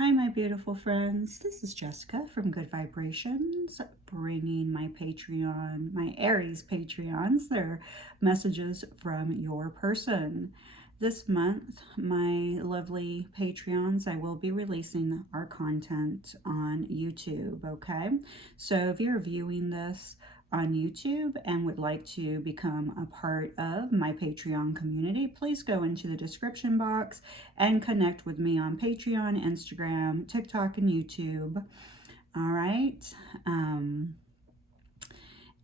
Hi, my beautiful friends. This is Jessica from Good Vibrations, bringing my Patreon, my Aries Patreons, their messages from your person. This month, my lovely Patreons, I will be releasing our content on YouTube, okay? So if you're viewing this on YouTube and would like to become a part of my Patreon community, please go into the description box and connect with me on Patreon, Instagram, TikTok, and YouTube. All right.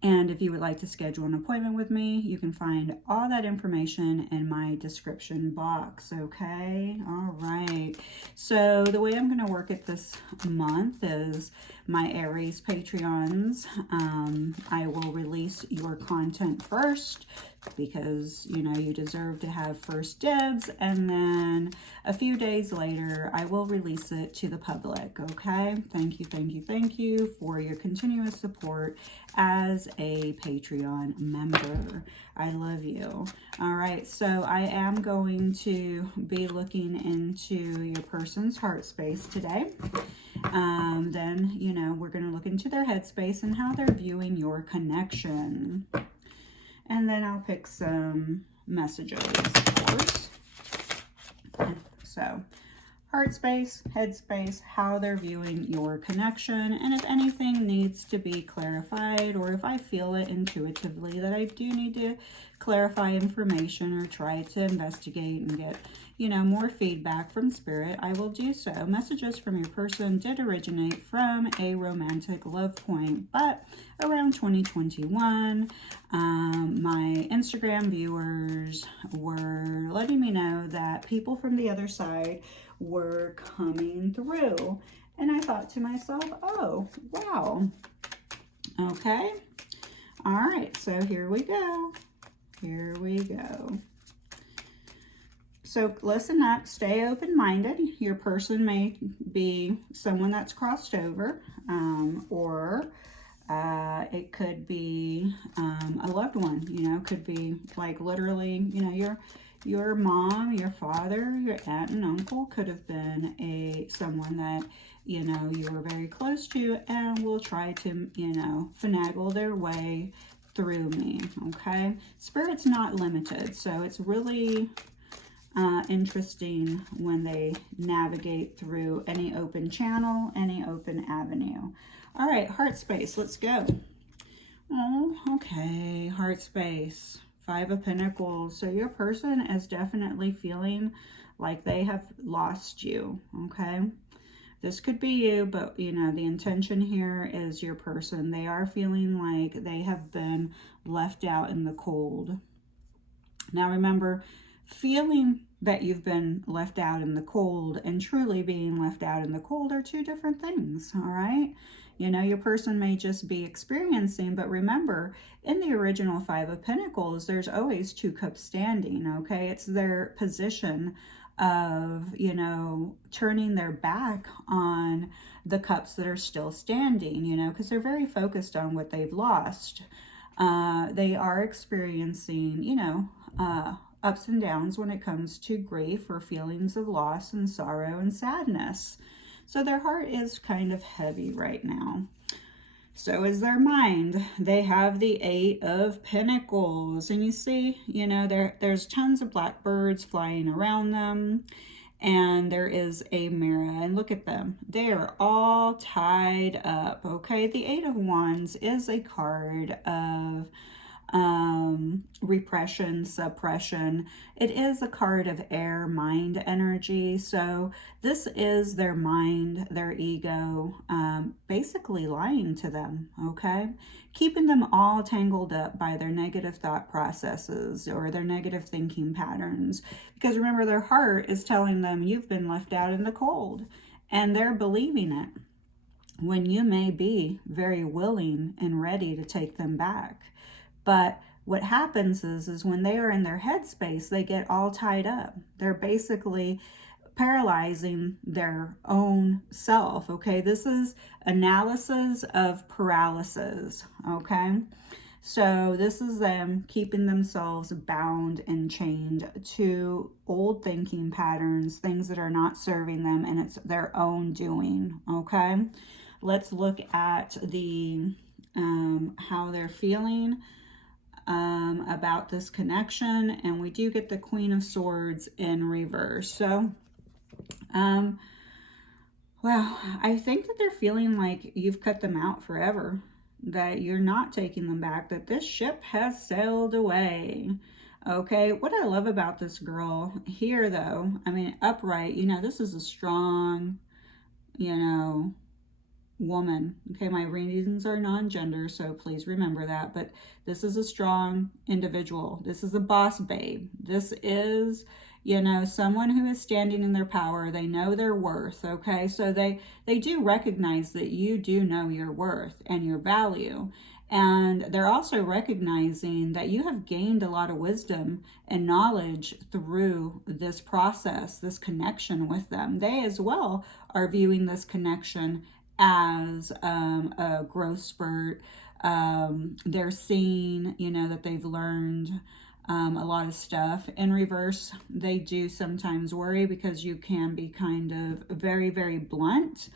And if you would like to schedule an appointment with me, you can find all that information in my description box, okay? All right. So the way I'm going to work it this month is my Aries Patreons. I will release your content first because, you know, you deserve to have first dibs. And then a few days later, I will release it to the public, okay? Thank you, thank you, thank you for your continuous support as a Patreon member. I love you. All right, so I am going to be looking into your person's heart space today. Then, you know, we're going to look into their headspace and how they're viewing your connection. And then I'll pick some messages, of course. So, heart space, head space, how they're viewing your connection, and if anything needs to be clarified, or if I feel it intuitively that I do need to clarify information or try to investigate and get, you know, more feedback from spirit, I will do so. Messages from your person did originate from a romantic love point, but around 2021, my Instagram viewers were letting me know that people from the other side were coming through. And I thought to myself, oh, wow. Okay. All right. So here we go. Here we go. So listen up, stay open-minded. Your person may be someone that's crossed over, or it could be a loved one, you know, could be like literally, you know, your mom, your father, your aunt and uncle could have been someone that, you know, you were very close to and will try to, you know, finagle their way through me, okay? Spirit's not limited, so it's really interesting when they navigate through any open channel, any open avenue. All right, heart space, let's go. Oh, okay, heart space. 5 of Pentacles. So your person is definitely feeling like they have lost you, okay? This could be you, but, you know, the intention here is your person. They are feeling like they have been left out in the cold. Now, remember, feeling that you've been left out in the cold and truly being left out in the cold are two different things, all right? You know, your person may just be experiencing, but remember, in the original 5 of Pentacles, there's always 2 cups standing, okay? It's their position of, you know, turning their back on the cups that are still standing, you know, because they're very focused on what they've lost. They are experiencing, you know, ups and downs when it comes to grief or feelings of loss and sorrow and sadness. So their heart is kind of heavy right now. So is their mind. They have the 8 of Pentacles. And you see, you know, there's tons of blackbirds flying around them. And there is a mirror. And look at them. They are all tied up, okay? The 8 of Wands is a card of repression, suppression. It is a card of air, mind energy. So this is their mind, their ego, basically lying to them, okay? Keeping them all tangled up by their negative thought processes or their negative thinking patterns. Because remember, their heart is telling them you've been left out in the cold, and they're believing it when you may be very willing and ready to take them back. But what happens is when they are in their headspace, they get all tied up. They're basically paralyzing their own self, okay? This is analysis of paralysis, okay? So this is them keeping themselves bound and chained to old thinking patterns, things that are not serving them, and it's their own doing, okay? Let's look at the how they're feeling about this connection, and we do get the Queen of Swords in reverse. So wow, I think that they're feeling like you've cut them out forever, that you're not taking them back, that this ship has sailed away. Okay, what I love about this girl here, though, I mean, upright, you know, this is a strong, you know, woman. Okay, my readings are non-gender, so please remember that. But this is a strong individual. This is a boss babe. This is, you know, someone who is standing in their power. They know their worth. Okay, so they do recognize that you do know your worth and your value. And they're also recognizing that you have gained a lot of wisdom and knowledge through this process, this connection with them. They as well are viewing this connection as a growth spurt. They're seeing, you know, that they've learned a lot of stuff. In reverse, they do sometimes worry because you can be kind of very, very blunt.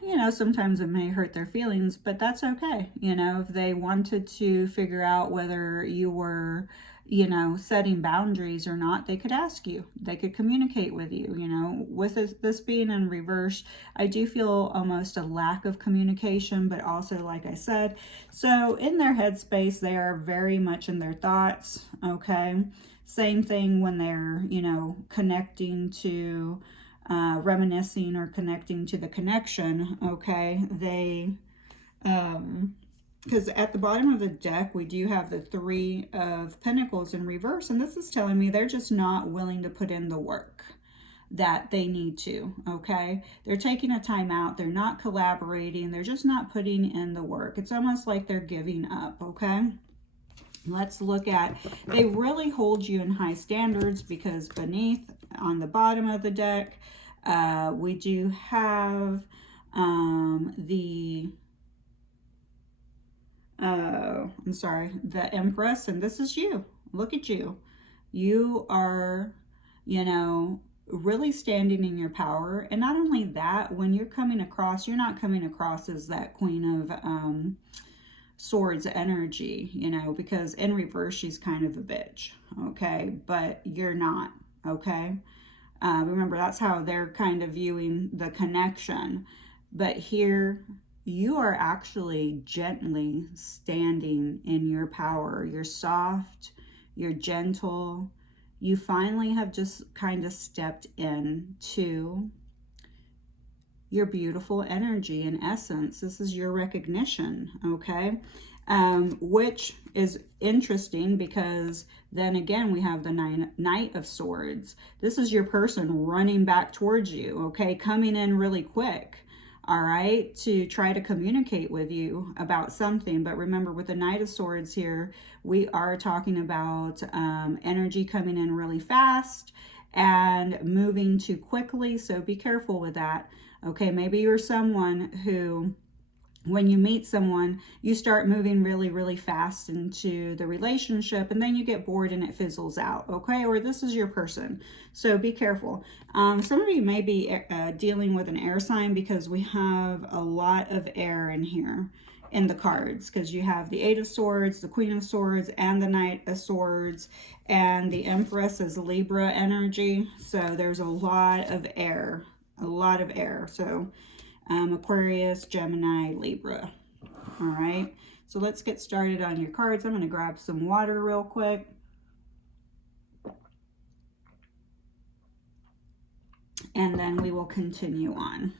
You know, sometimes it may hurt their feelings, but that's okay. You know, if they wanted to figure out whether you were, you know, setting boundaries or not, they could ask you. They could communicate with you. You know, with this being in reverse, I do feel almost a lack of communication, but also, like I said, so in their headspace, they are very much in their thoughts, okay? Same thing when they're, you know, connecting to reminiscing or connecting to the connection, okay? They, because at the bottom of the deck, we do have the Three of Pentacles in reverse, and this is telling me they're just not willing to put in the work that they need to, okay? They're taking a time out. They're not collaborating. They're just not putting in the work. It's almost like they're giving up, okay? Let's look at, they really hold you in high standards because beneath, on the bottom of the deck, we do have the Empress, and this is you. Look at you. You are, you know, really standing in your power. And not only that, when you're coming across, you're not coming across as that Queen of Swords energy, you know, because in reverse, she's kind of a bitch, okay? But you're not, okay? Remember, that's how they're kind of viewing the connection. But here, you are actually gently standing in your power. You're soft, you're gentle. You finally have just kind of stepped into your beautiful energy and essence. This is your recognition, okay? Which is interesting because then again, we have the Knight of Swords. This is your person running back towards you, okay? Coming in really quick, all right? To try to communicate with you about something. But remember, with the Knight of Swords here, we are talking about energy coming in really fast and moving too quickly. So be careful with that. Okay, maybe you're someone who, when you meet someone, you start moving really, really fast into the relationship, and then you get bored and it fizzles out, okay? Or this is your person, so be careful. Some of you may be dealing with an air sign because we have a lot of air in here in the cards, because you have the Eight of Swords, the Queen of Swords, and the Knight of Swords, and the Empress is Libra energy, so there's a lot of air. A lot of air. So Aquarius, Gemini, Libra. All right. So let's get started on your cards. I'm going to grab some water real quick. And then we will continue on.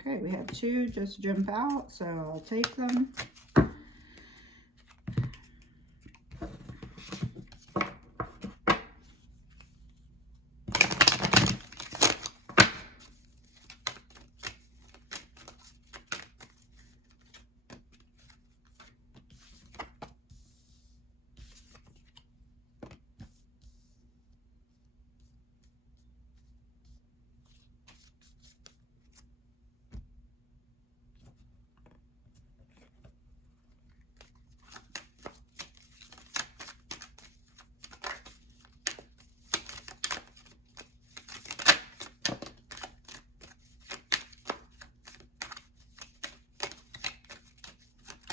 Okay, we have two just jump out, so I'll take them.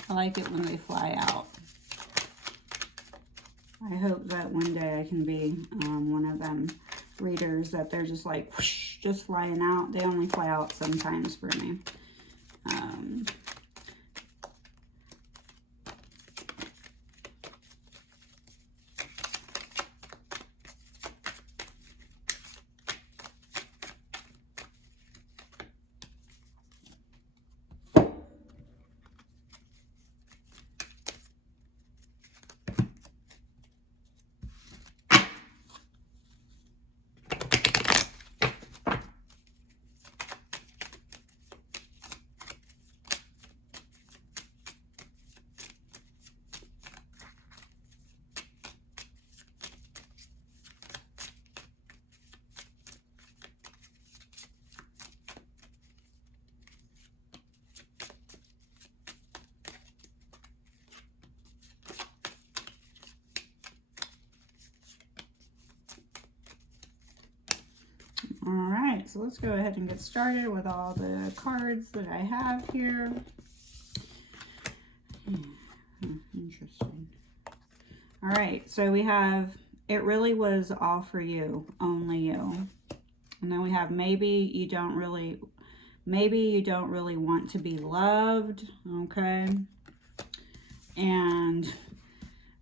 I like it when they fly out. I hope that one day I can be one of them readers that they're just like, whoosh, just flying out. They only fly out sometimes for me. All right, so let's go ahead and get started with all the cards that I have here. Interesting. All right, so we have, it really was all for you, only you. And then we have maybe you don't really want to be loved, okay? And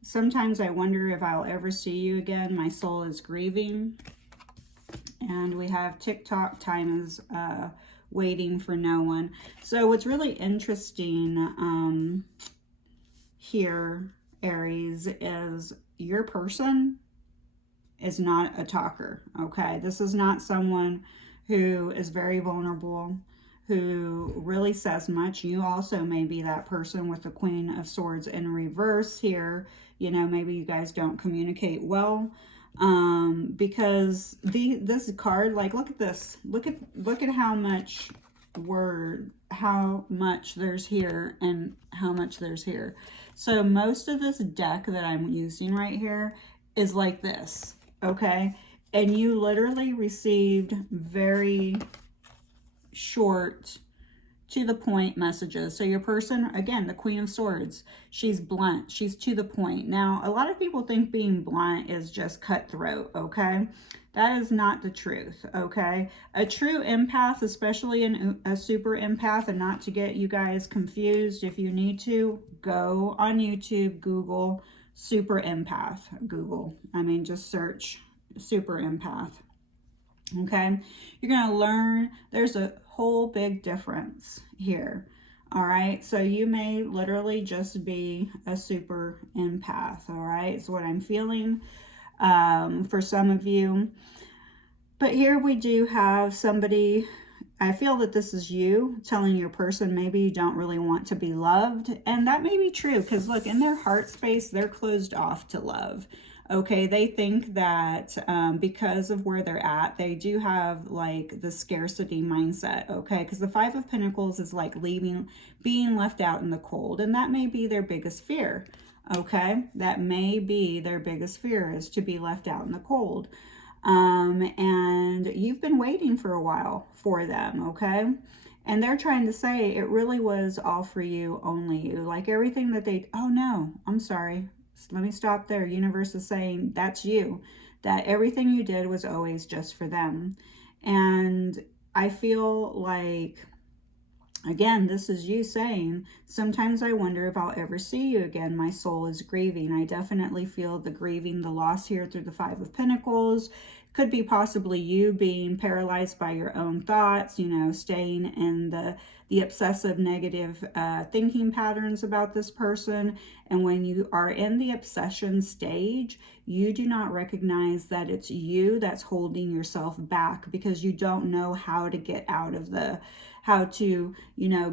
sometimes I wonder if I'll ever see you again. My soul is grieving. And we have TikTok time is waiting for no one. So what's really interesting here, Aries, is your person is not a talker, okay? This is not someone who is very vulnerable, who really says much. You also may be that person with the Queen of Swords in reverse here. You know, maybe you guys don't communicate well. Because this card, like, look at this, look at how much how much there's here and how much there's here. So most of this deck that I'm using right here is like this, okay? And you literally received very short, to the point messages. So your person, again, the Queen of Swords, she's blunt, she's to the point. Now, a lot of people think being blunt is just cutthroat, okay? That is not the truth, okay? A true empath, especially a super empath, and not to get you guys confused, if you need to, go on YouTube, Google super empath. Just search super empath. Okay, you're going to learn there's a whole big difference here. All right, so you may literally just be a super empath. All right, it's what I'm feeling for some of you. But here we do have somebody, I feel that this is you telling your person maybe you don't really want to be loved. And that may be true because look, in their heart space, they're closed off to love. Okay, they think that because of where they're at, they do have like the scarcity mindset, okay? Because the Five of Pentacles is like being left out in the cold, and that may be their biggest fear, okay? That may be their biggest fear, is to be left out in the cold. And you've been waiting for a while for them, okay? And they're trying to say it really was all for you, only you. Like everything that they, oh no, I'm sorry. Let me stop there. Universe is saying that's you, that everything you did was always just for them. And I feel like, again, this is you saying, sometimes I wonder if I'll ever see you again. My soul is grieving. I definitely feel the grieving, the loss here through the Five of Pentacles. Could be possibly you being paralyzed by your own thoughts, you know, staying in the obsessive negative thinking patterns about this person. And when you are in the obsession stage, you do not recognize that it's you that's holding yourself back because you don't know how to get out of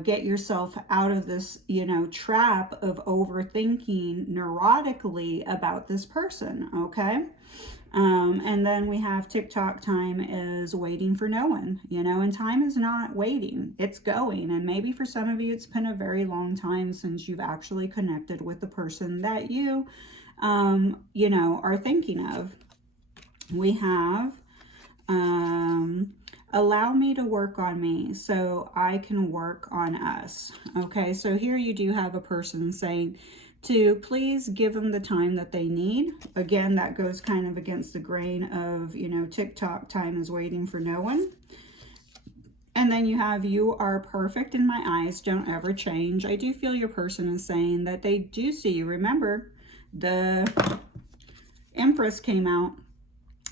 get yourself out of this, trap of overthinking neurotically about this person, okay? And then we have TikTok time is waiting for no one, and time is not waiting, it's going. And maybe for some of you, it's been a very long time since you've actually connected with the person that you, are thinking of. We have Allow me to work on me so I can work on us. Okay, so here you do have a person saying to please give them the time that they need. Again, that goes kind of against the grain of, you know, TikTok, time is waiting for no one. And then you have, you are perfect in my eyes, don't ever change. I do feel your person is saying that they do see you. Remember, the Empress came out.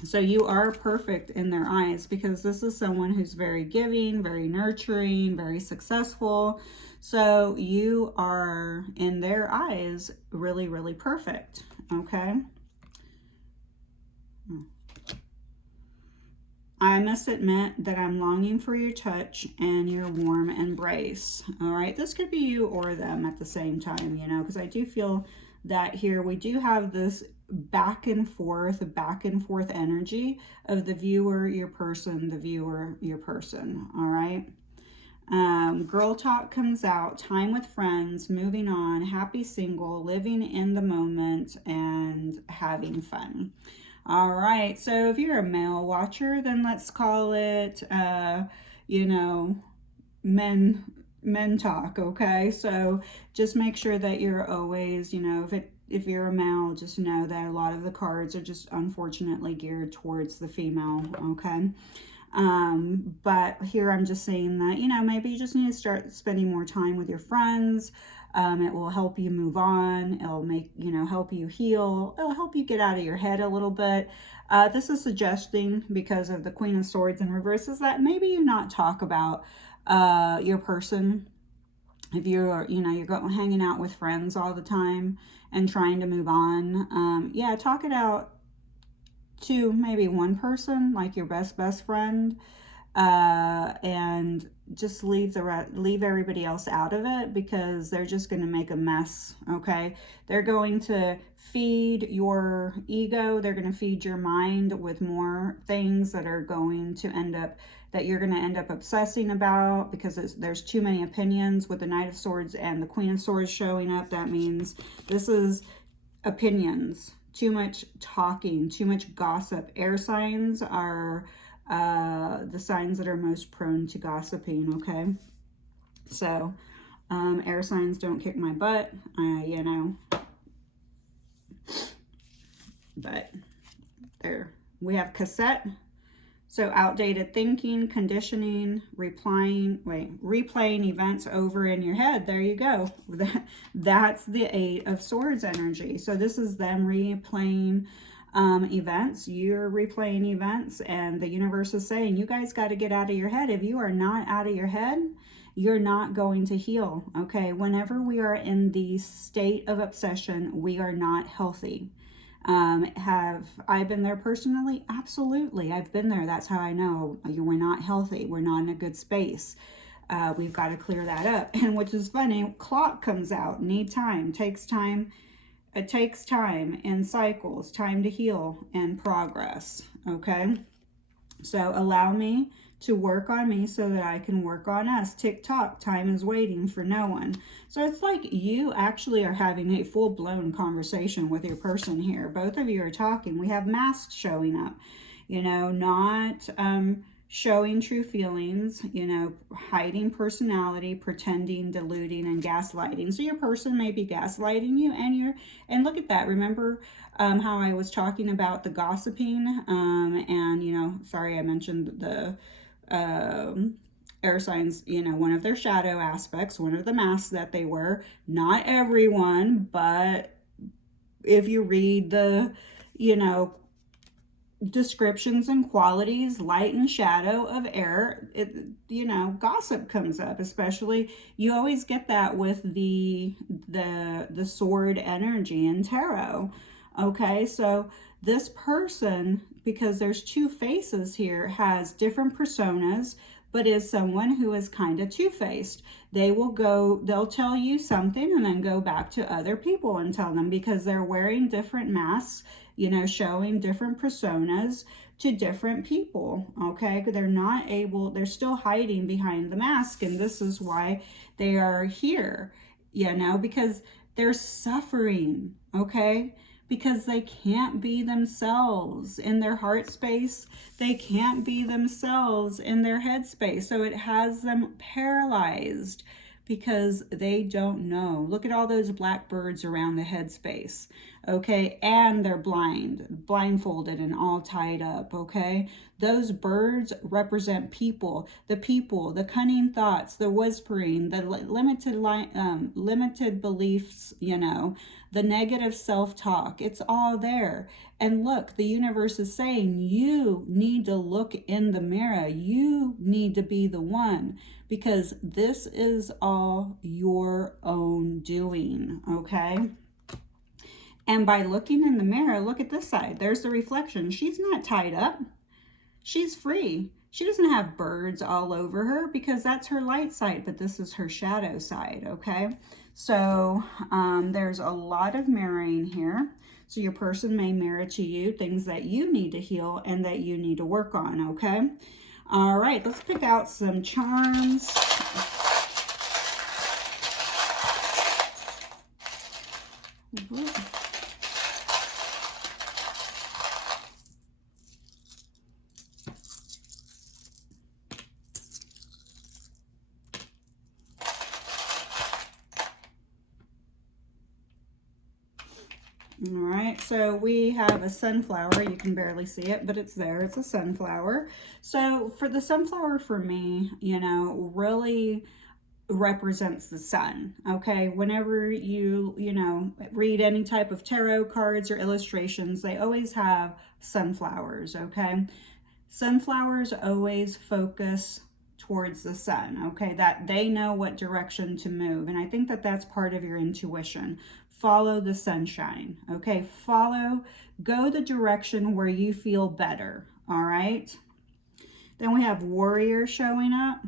So you are perfect in their eyes, because this is someone who's very giving, very nurturing, very successful. So you are, in their eyes, really, really perfect. Okay. I must admit that I'm longing for your touch and your warm embrace. All right. This could be you or them at the same time, you know, because I do feel that here we do have this back and forth energy of the viewer, your person, the viewer, your person. All right. Girl talk comes out, time with friends, moving on, happy single, living in the moment, and having fun. All right, so if you're a male watcher, then let's call it, you know, men talk, okay? So just make sure that you're always, you know, if you're a male, just know that a lot of the cards are just unfortunately geared towards the female, okay? But here I'm just saying that, you know, maybe you just need to start spending more time with your friends. It will help you move on. It'll make, you know, help you heal. It'll help you get out of your head a little bit. This is suggesting, because of the Queen of Swords in reverse, is that maybe you not talk about your person. If you're, you know, you're going hanging out with friends all the time and trying to move on, yeah, talk it out to maybe one person, like your best friend, and just leave everybody else out of it, because they're just going to make a mess. Okay, they're going to feed your ego, they're going to feed your mind with more things that are going to end up, that you're going to end up obsessing about, because there's too many opinions with the Knight of Swords and the Queen of Swords showing up. That means this is opinions, too much talking, too much gossip. Air signs are the signs that are most prone to gossiping, okay? So air signs, don't kick my butt, you know, but there we have cassette. So outdated thinking, conditioning, replaying events over in your head. There you go. That's the Eight of Swords energy. So this is them replaying events. You're replaying events, and the universe is saying, you guys got to get out of your head. If you are not out of your head, you're not going to heal. Okay. Whenever we are in the state of obsession, we are not healthy. Have I been there personally? Absolutely. I've been there. That's how I know we're not healthy. We're not in a good space. We've got to clear that up. And which is funny, clock comes out, need time, takes time. It takes time and cycles, time to heal and progress. Okay. So allow me to work on me so that I can work on us. TikTok, time is waiting for no one. So it's like you actually are having a full-blown conversation with your person here. Both of you are talking. We have masks showing up, you know, not showing true feelings, you know, hiding personality, pretending, deluding, and gaslighting. So your person may be gaslighting you, and look at that. Remember how I was talking about the gossiping, and, you know, sorry, I mentioned the air signs, you know, one of their shadow aspects, one of the masks that they wear. Not everyone, but if you read the, you know, descriptions and qualities, light and shadow of air, you know, gossip comes up. Especially, you always get that with the sword energy in tarot. Okay, so this person, because there's two faces here, has different personas, but is someone who is kind of two-faced. They'll tell you something and then go back to other people and tell them, because they're wearing different masks, you know, showing different personas to different people. Okay, they're still hiding behind the mask, and this is why they are here, you know, because they're suffering. Okay, because they can't be themselves in their heart space. They can't be themselves in their head space. So it has them paralyzed because they don't know. Look at all those black birds around the headspace, okay? And they're blindfolded and all tied up, okay? Those birds represent people, the cunning thoughts, the whispering, the limited beliefs, you know, the negative self-talk. It's all there. And look, the universe is saying you need to look in the mirror. You need to be the one, because this is all your own doing, okay? And by looking in the mirror, look at this side. There's the reflection. She's not tied up. She's free. She doesn't have birds all over her because that's her light side, but this is her shadow side, okay? So there's a lot of mirroring here. So your person may mirror to you things that you need to heal and that you need to work on, okay? All right, let's pick out some charms. All right, so we have a sunflower. You can barely see it, but it's there. It's a sunflower. So for the sunflower, for me, you know, really represents the sun, okay? Whenever you know, read any type of tarot cards or illustrations, they always have sunflowers, okay? Sunflowers always focus towards the sun, okay? That they know what direction to move. And I think that that's part of your intuition. Follow the sunshine, okay? Go the direction where you feel better, all right? Then we have warrior showing up,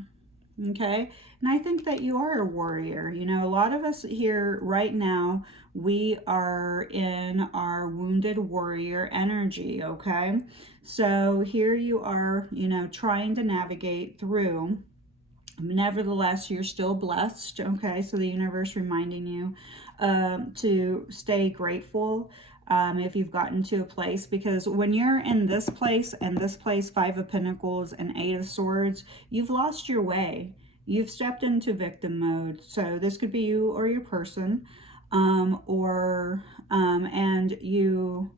okay? And I think that you are a warrior. You know, a lot of us here right now, we are in our wounded warrior energy, okay? So here you are, you know, trying to navigate through. Nevertheless, you're still blessed, okay? So the universe reminding you to stay grateful if you've gotten to a place, because when you're in this place and this place, 5 of Pentacles and 8 of Swords, you've lost your way. You've stepped into victim mode. So this could be you or your person, and you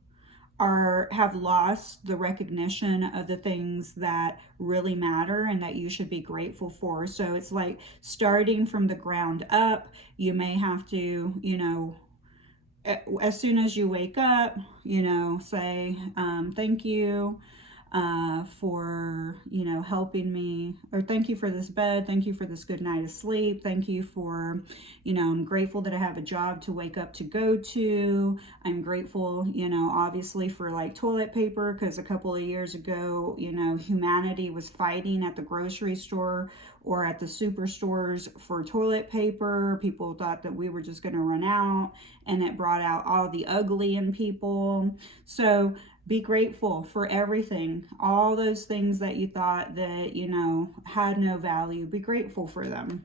have lost the recognition of the things that really matter and that you should be grateful for. So it's like starting from the ground up. You may have to, you know, as soon as you wake up, you know, say thank you for, you know, helping me, or thank you for this bed, thank you for this good night of sleep, thank you for, you know, I'm grateful that I have a job to wake up to go to. I'm grateful, you know, obviously for like toilet paper, because a couple of years ago, you know, humanity was fighting at the grocery store or at the superstores for toilet paper. People thought that we were just going to run out, and it brought out all the ugly in people. So be grateful for everything, all those things that you thought that, you know, had no value. Be grateful for them.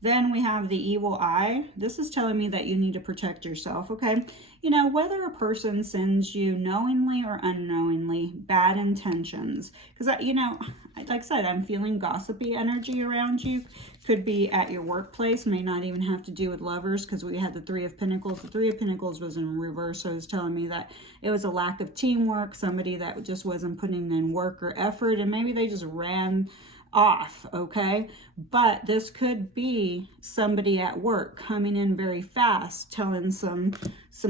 Then we have the evil eye. This is telling me that you need to protect yourself, okay? You know, whether a person sends you knowingly or unknowingly bad intentions, because, you know, like I said, I'm feeling gossipy energy around you. Could be at your workplace, may not even have to do with lovers, because we had the 3 of Pentacles. The 3 of Pentacles was in reverse, so it's telling me that it was a lack of teamwork, somebody that just wasn't putting in work or effort, and maybe they just ran off, okay? But this could be somebody at work coming in very fast, telling some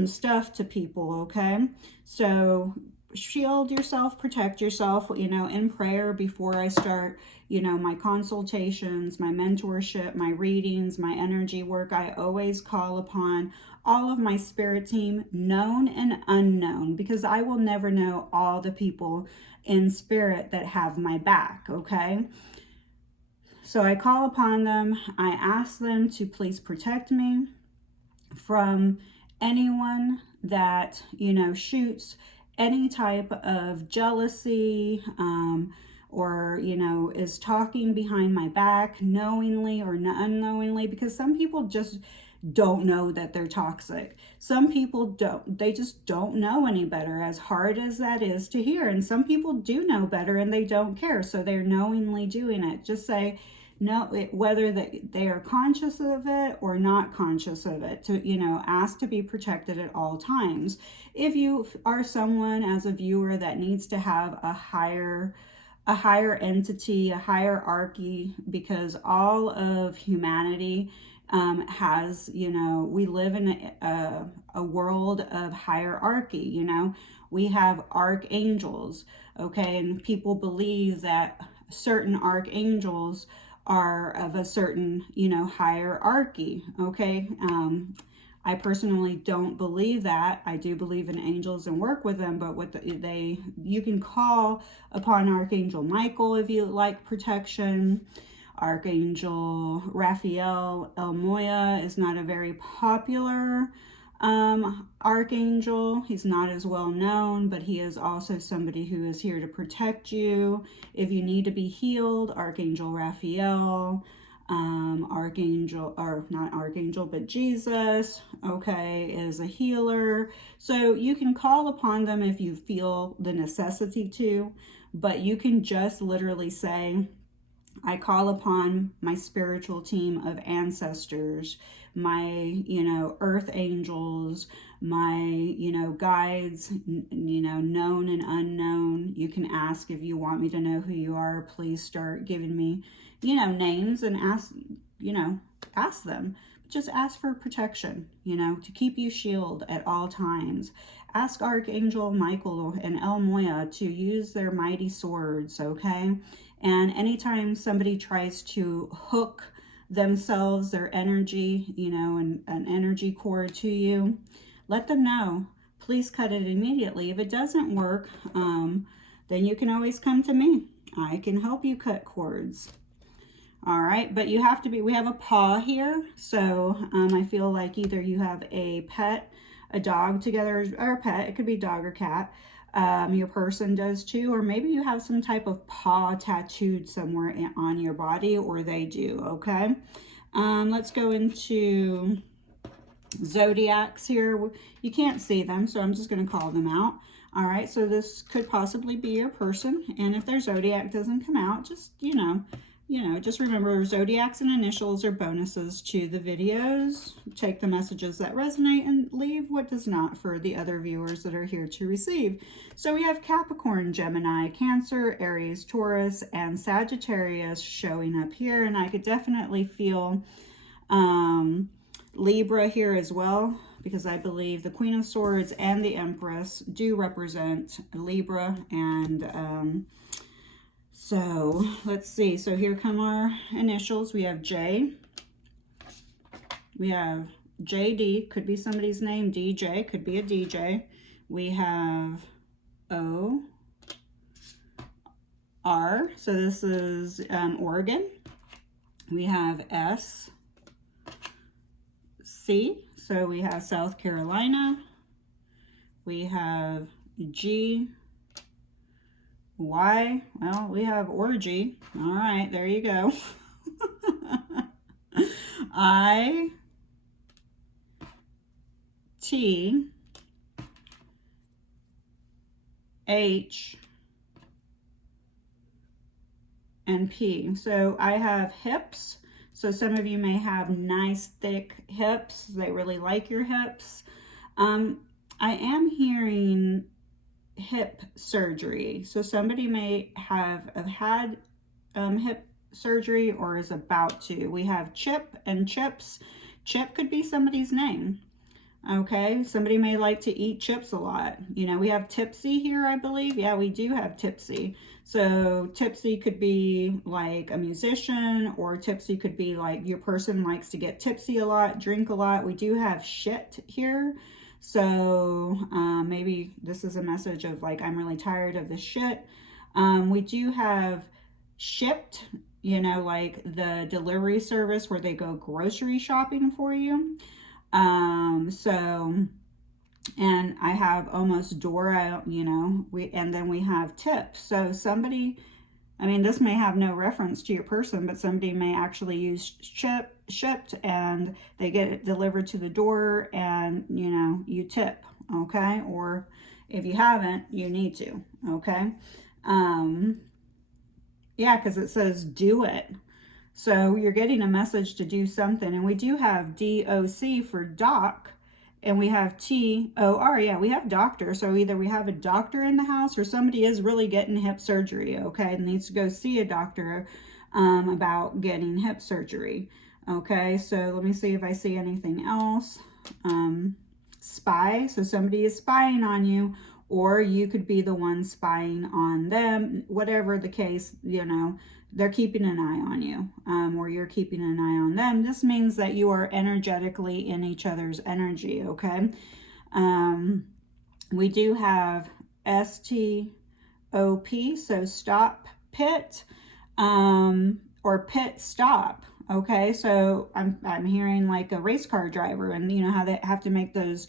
stuff to people, okay? So shield yourself, protect yourself, you know, in prayer before I start, you know, my consultations, my mentorship, my readings, my energy work. I always call upon all of my spirit team, known and unknown, because I will never know all the people in spirit that have my back, okay? So I call upon them. I ask them to please protect me from anyone that, you know, shoots any type of jealousy, or, you know, is talking behind my back knowingly or unknowingly, because some people just don't know that they're toxic. Some people don't, they just don't know any better, as hard as that is to hear. And some people do know better and they don't care, so they're knowingly doing it. Just say no, whether they are conscious of it or not conscious of it, to, you know, ask to be protected at all times. If you are someone as a viewer that needs to have a higher entity, a hierarchy, because all of humanity has, you know, we live in a world of hierarchy. You know, we have archangels, okay, and people believe that certain archangels are of a certain, you know, hierarchy, okay. I personally don't believe that. I do believe in angels and work with them, but what you can call upon Archangel Michael if you like protection. Archangel Raphael El Moya is not a very popular archangel. He's not as well known, but he is also somebody who is here to protect you. If you need to be healed, Archangel Raphael, Archangel, or not Archangel, but Jesus, okay, is a healer. So you can call upon them if you feel the necessity to, but you can just literally say, I call upon my spiritual team of ancestors, my, you know, earth angels, my, you know, guides, you know, known and unknown. You can ask, if you want me to know who you are, please start giving me, you know, names, and ask, you know, ask them. Just ask for protection, you know, to keep you shielded at all times. Ask Archangel Michael and El Moya to use their mighty swords, okay? And anytime somebody tries to hook themselves, their energy, you know, and an energy cord to you, let them know. Please cut it immediately. If it doesn't work, then you can always come to me. I can help you cut cords. All right, but you have to be, we have a paw here. So I feel like either you have a pet, a dog together, or a pet, it could be dog or cat. Your person does too, or maybe you have some type of paw tattooed somewhere on your body, or they do, okay? Let's go into zodiacs here. You can't see them, so I'm just going to call them out. All right, so this could possibly be your person, and if their zodiac doesn't come out, just, you know, just remember, zodiacs and initials are bonuses to the videos. Take the messages that resonate and leave what does not for the other viewers that are here to receive. So we have Capricorn, Gemini, Cancer, Aries, Taurus, and Sagittarius showing up here. And I could definitely feel Libra here as well, because I believe the Queen of Swords and the Empress do represent Libra. And so let's see. So here come our initials. We have J. We have JD. Could be somebody's name. DJ. Could be a DJ. We have O. R. So this is Oregon. We have S. C. So we have South Carolina. We have G. Y, well, we have orgy. All right, there you go. I, T, H, and P. So I have hips. So some of you may have nice thick hips. They really like your hips. I am hearing hip surgery. So somebody may have had hip surgery or is about to. We have Chip and Chips. Chip could be somebody's name. Okay, somebody may like to eat chips a lot. You know, we have Tipsy here, I believe. Yeah, we do have Tipsy. So Tipsy could be like a musician, or Tipsy could be like your person likes to get tipsy a lot, drink a lot. We do have Shit here. So maybe this is a message of like, I'm really tired of this shit. We do have Shipped, you know, like the delivery service where they go grocery shopping for you. And I have almost Dora, you know, and then we have Tip. So somebody, I mean, this may have no reference to your person, but somebody may actually use Chip shipped and they get it delivered to the door, and you know, you tip, okay? Or if you haven't, you need to, okay? Yeah, because it says do it. So you're getting a message to do something. And we do have DOC for doc, and we have TOR. Yeah, we have doctor. So either we have a doctor in the house or somebody is really getting hip surgery, okay, and needs to go see a doctor about getting hip surgery. Okay, so let me see if I see anything else. Spy. So somebody is spying on you, or you could be the one spying on them. Whatever the case, you know, they're keeping an eye on you, or you're keeping an eye on them. This means that you are energetically in each other's energy, okay? We do have STOP, so stop, pit, or pit stop. Okay, so I'm hearing like a race car driver, and you know how they have to make those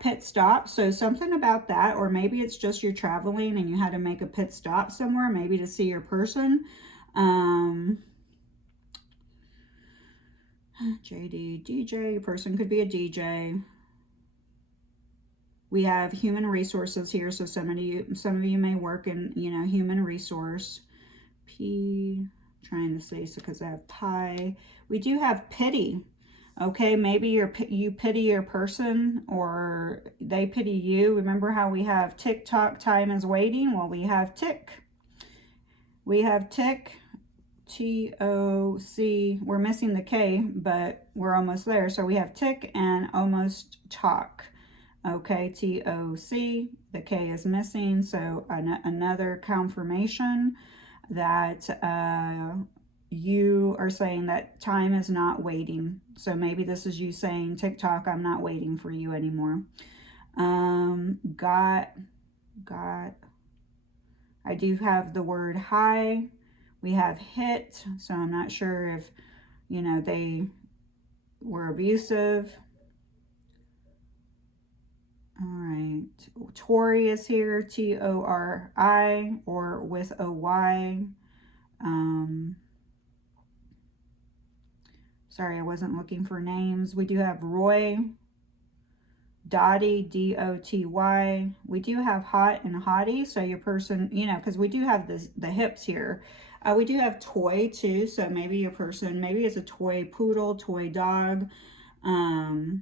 pit stops. So something about that, or maybe it's just you're traveling and you had to make a pit stop somewhere, maybe to see your person. JD, DJ, your person could be a DJ. We have human resources here, so some of you may work in, you know, human resource. P, trying to say, so because I have pi. We do have pity. Okay, maybe you pity your person, or they pity you. Remember how we have tick-tock, time is waiting? Well, we have tick. We have tick, T-O-C. We're missing the K, but we're almost there. So we have tick and almost talk. Okay, T-O-C. The K is missing. So another confirmation that you are saying that time is not waiting. So maybe this is you saying, TikTok, I'm not waiting for you anymore. Got. I do have the word high. We have hit. So I'm not sure if, you know, they were abusive. All right. Tori is here. T-O-R-I, or with a Y. Sorry, I wasn't looking for names. We do have Roy, Dottie, D-O-T-Y. We do have hot and hottie. So your person, you know, because we do have the hips here. We do have toy too. So maybe your person, maybe it's a toy poodle, toy dog. All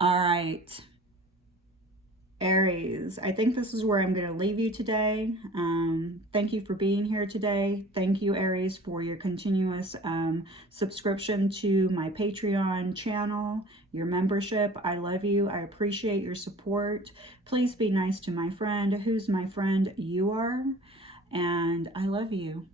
right. Aries, I think this is where I'm going to leave you today. Thank you for being here today. Thank you, Aries, for your continuous subscription to my Patreon channel, your membership. I love you. I appreciate your support. Please be nice to my friend. Who's my friend? You are. And I love you.